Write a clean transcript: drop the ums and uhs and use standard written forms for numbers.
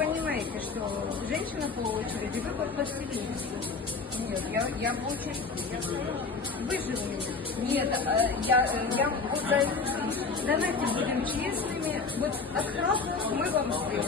понимаете, что женщина по очереди, вы по очереди. Нет, я по очереди. Вы же у меня. Нет, я вот за это. Давайте будем честными. Вот от Храпа мы вам сделаем.